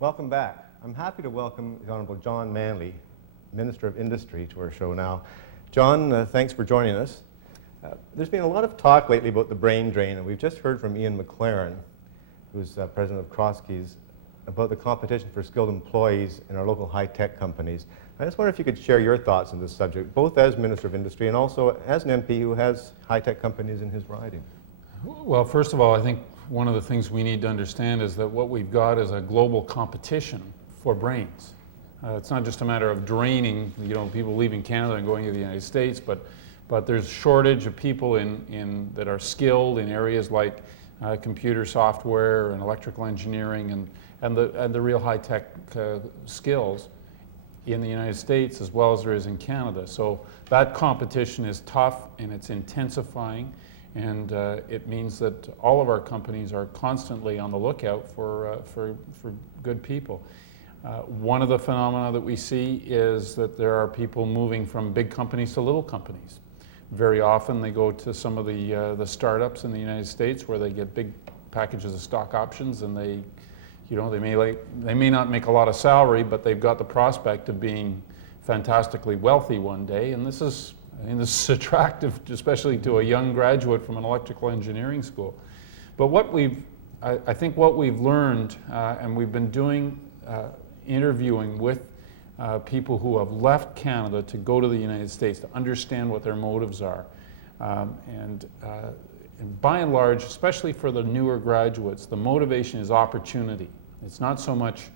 Welcome back. I'm happy to welcome the Honourable John Manley, Minister of Industry, to our show now. John, thanks for joining us. There's been a lot of talk lately about the brain drain, and we've just heard from Ian McLaren, who's president of Crosskeys, about the competition for skilled employees in our local high-tech companies. I just wonder if you could share your thoughts on this subject, both as Minister of Industry and also as an MP who has high-tech companies in his riding. Well, first of all, I think one of the things we need to understand is that what we've got is a global competition for brains. It's not just a matter of draining, people leaving Canada and going to the United States, but there's shortage of people that are skilled in areas like computer software and electrical engineering and the real high-tech skills in the United States as well as there is in Canada. So that competition is tough and it's intensifying, and it means that all of our companies are constantly on the lookout for good people. One of the phenomena that we see is that there are people moving from big companies to little companies. Very often they go to some of the startups in the United States where they get big packages of stock options, and they may not make a lot of salary, but they've got the prospect of being fantastically wealthy one day, and this is attractive, especially to a young graduate from an electrical engineering school. But I think what we've learned, and we've been doing interviewing with people who have left Canada to go to the United States to understand what their motives are. And by and large, especially for the newer graduates, the motivation is opportunity. It's not so much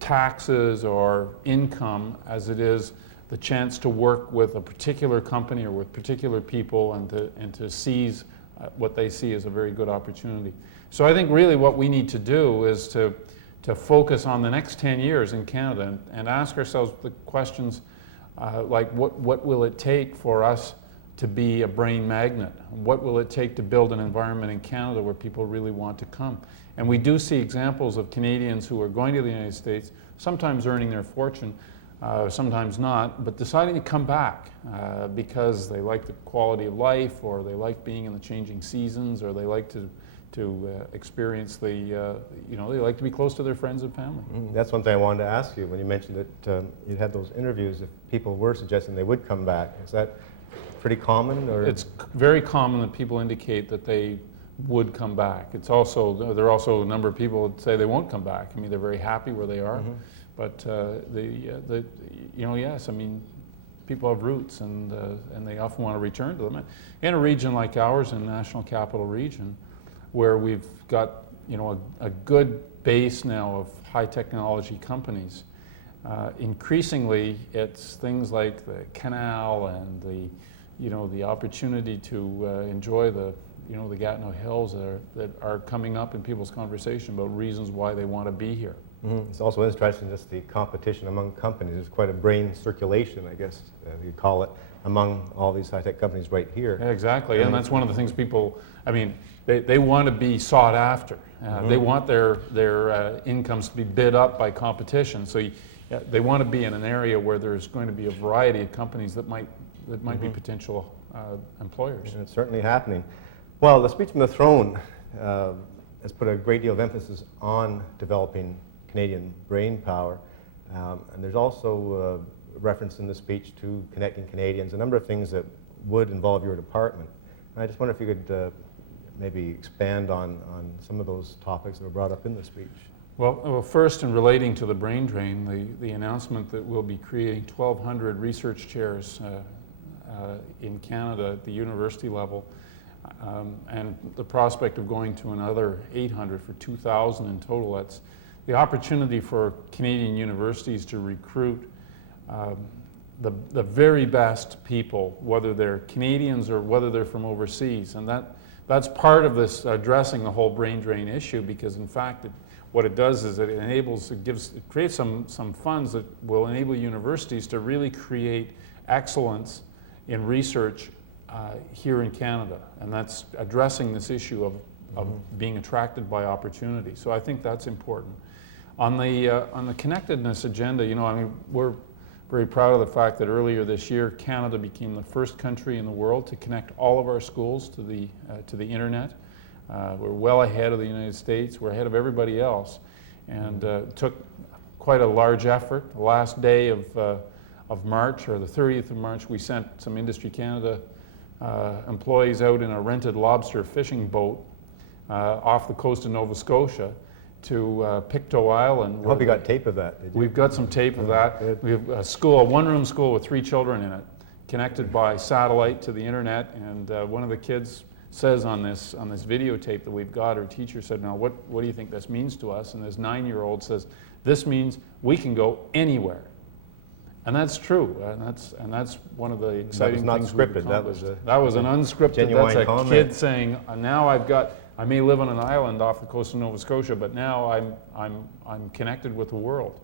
taxes or income as it is the chance to work with a particular company or with particular people and to seize what they see as a very good opportunity. So I think really what we need to do is to focus on the next 10 years in Canada and ask ourselves the questions like what will it take for us to be a brain magnet? What will it take to build an environment in Canada where people really want to come? And we do see examples of Canadians who are going to the United States, sometimes earning their fortune, sometimes not, but deciding to come back because they like the quality of life, or they like being in the changing seasons, or they like to experience they like to be close to their friends and family. That's one thing I wanted to ask you when you mentioned that you had those interviews. If people were suggesting they would come back, is that pretty common? Or? It's very common that people indicate that they would come back. There are also a number of people that say they won't come back. I mean, they're very happy where they are, but yes, I mean, people have roots, and they often want to return to them. In a region like ours, in the National Capital Region, where we've got a good base now of high technology companies, increasringly it's things like the canal and the opportunity to enjoy the Gatineau Hills that are coming up in people's conversation about reasons why they want to be here. It's also interesting, just the competition among companies. There's quite a brain circulation, I guess you call it, among all these high-tech companies right here. Yeah, exactly, and that's one of the things people, I mean, they want to be sought after. They want their incomes to be bid up by competition. So they want to be in an area where there's going to be a variety of companies that might be potential employers. And it's certainly happening. Well, the speech from the throne has put a great deal of emphasis on developing Canadian brain power, and there's also reference in the speech to connecting Canadians, a number of things that would involve your department. And I just wonder if you could maybe expand on some of those topics that were brought up in the speech. Well, first, in relating to the brain drain, the announcement that we'll be creating 1,200 research chairs in Canada at the university level, and the prospect of going to another 800 for 2,000 in total. That's the opportunity for Canadian universities to recruit the very best people, whether they're Canadians or whether they're from overseas. And that's part of this addressing the whole brain drain issue, because in fact what it does is it creates some funds that will enable universities to really create excellence in research here in Canada, and that's addressing this issue of being attracted by opportunity. So I think that's important. On the connectedness agenda, I mean, we're very proud of the fact that earlier this year, Canada became the first country in the world to connect all of our schools to the internet. We're well ahead of the United States. We're ahead of everybody else. And it took quite a large effort. The last day of March, or the 30th of March, we sent some Industry Canada employees out in a rented lobster fishing boat off the coast of Nova Scotia to Pictou Island. I hope you got tape of that, did you? We've got some tape of that. Good. We have a school, a one-room school with 3 children in it, connected by satellite to the internet. And one of the kids says on this videotape that we've got, her teacher said, "Now what do you think this means to us?" And this 9-year-old says, "This means we can go anywhere." And that's true, and that's one of the exciting things we've accomplished. That was an unscripted, genuine that's a comment. kid saying, "Now I may live on an island off the coast of Nova Scotia, but now I'm connected with the world."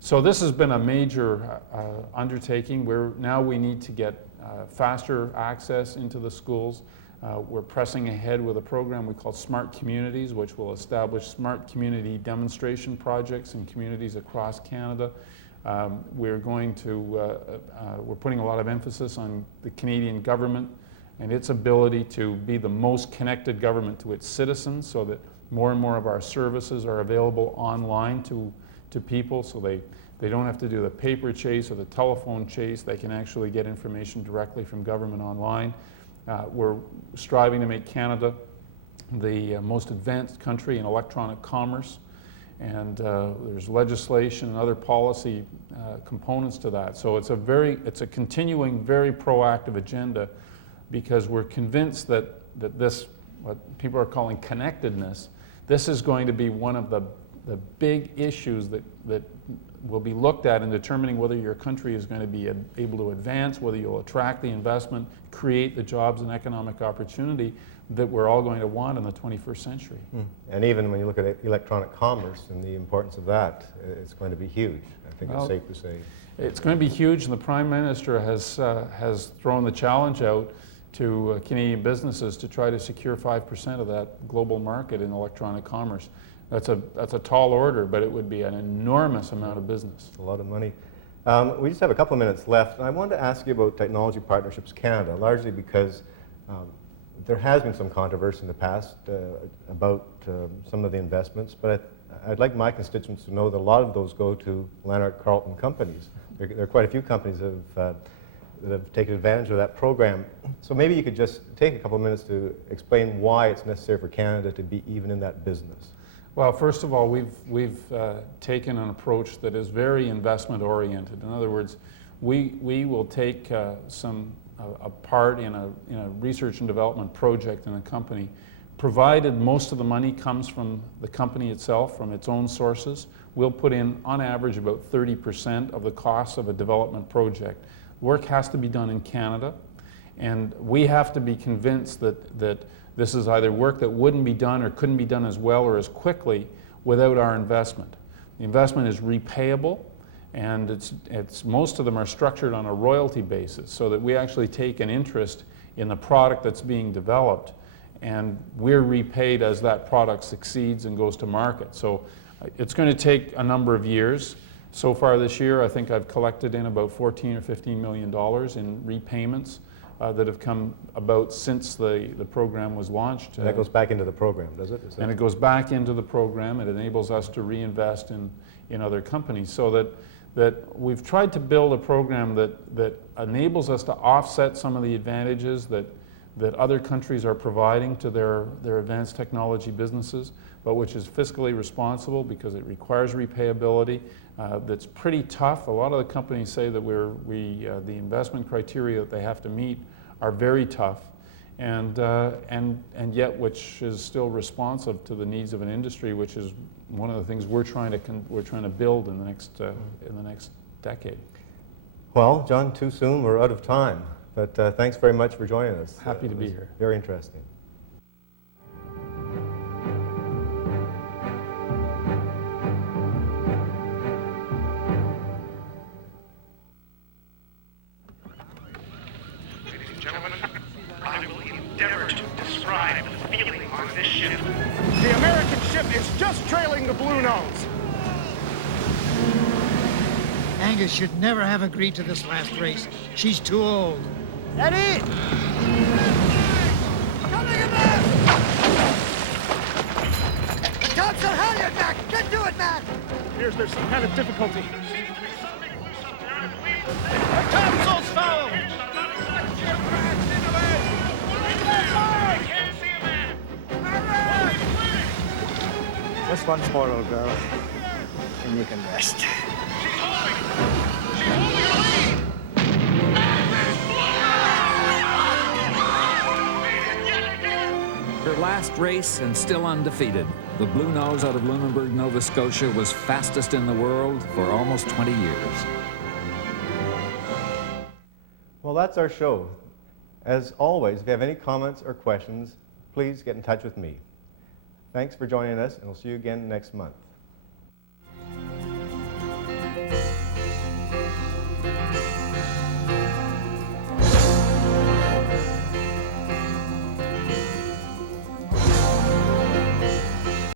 So this has been a major undertaking where now we need to get faster access into the schools. We're pressing ahead with a program we call Smart Communities, which will establish smart community demonstration projects in communities across Canada. We're putting a lot of emphasis on the Canadian government and its ability to be the most connected government to its citizens, so that more and more of our services are available online to people, so they don't have to do the paper chase or the telephone chase. They can actually get information directly from government online. We're striving to make Canada the most advanced country in electronic commerce, and there's legislation and other policy components to that. So it's a continuing, very proactive agenda, because we're convinced that this, what people are calling connectedness, this is going to be one of the big issues that will be looked at in determining whether your country is going to be able to advance, whether you'll attract the investment, create the jobs and economic opportunity that we're all going to want in the 21st century. And even when you look at electronic commerce and the importance of that, it's going to be huge. I think it's safe to say. It's going to be huge, and the Prime Minister has thrown the challenge out to Canadian businesses to try to secure 5% of that global market in electronic commerce. That's a tall order, but it would be an enormous amount of business. A lot of money. We just have a couple of minutes left, and I wanted to ask you about Technology Partnerships Canada, largely because there has been some controversy in the past about some of the investments, but I'd like my constituents to know that a lot of those go to Lanark-Carleton companies. There are quite a few companies that have taken advantage of that program. So maybe you could just take a couple of minutes to explain why it's necessary for Canada to be even in that business. Well, first of all, we've taken an approach that is very investment oriented. In other words, we will take a part in a research and development project in a company, provided most of the money comes from the company itself, from its own sources. We'll put in, on average, about 30% of the cost of a development project. Work has to be done in Canada, and we have to be convinced that this is either work that wouldn't be done or couldn't be done as well or as quickly without our investment. The investment is repayable, and it's most of them are structured on a royalty basis, so that we actually take an interest in the product that's being developed, and we're repaid as that product succeeds and goes to market. So it's going to take a number of years. So far this year, I think I've collected in about $14 or $15 million in repayments that have come about since the program was launched. And that goes back into the program, does it? And it goes back into the program. It enables us to reinvest in other companies, so that we've tried to build a program that enables us to offset some of the advantages that other countries are providing to their advanced technology businesses, but which is fiscally responsible because it requires repayability. That's pretty tough. A lot of the companies say that the investment criteria that they have to meet are very tough, and yet which is still responsive to the needs of an industry, which is one of the things we're trying to build in the next decade. Well, John, too soon. We're out of time. But thanks very much for joining us. Happy to be here. Very interesting. Ladies and gentlemen, I will endeavor to describe the feeling on this ship. The American ship is just trailing the Bluenose. Angus should never have agreed to this last race. She's too old. Steady! Coming in there! The tops are halyard back! Get to it, man! appears there's some kind of difficulty. Seems to be something loose up there, I believe. The console's foul! I can't see a man. Just once more, little girl, and you can rest. She's holding her lead. Her last race and still undefeated, the Bluenose out of Lunenburg, Nova Scotia was fastest in the world for almost 20 years. Well, that's our show. As always, if you have any comments or questions, please get in touch with me. Thanks for joining us, and we'll see you again next month.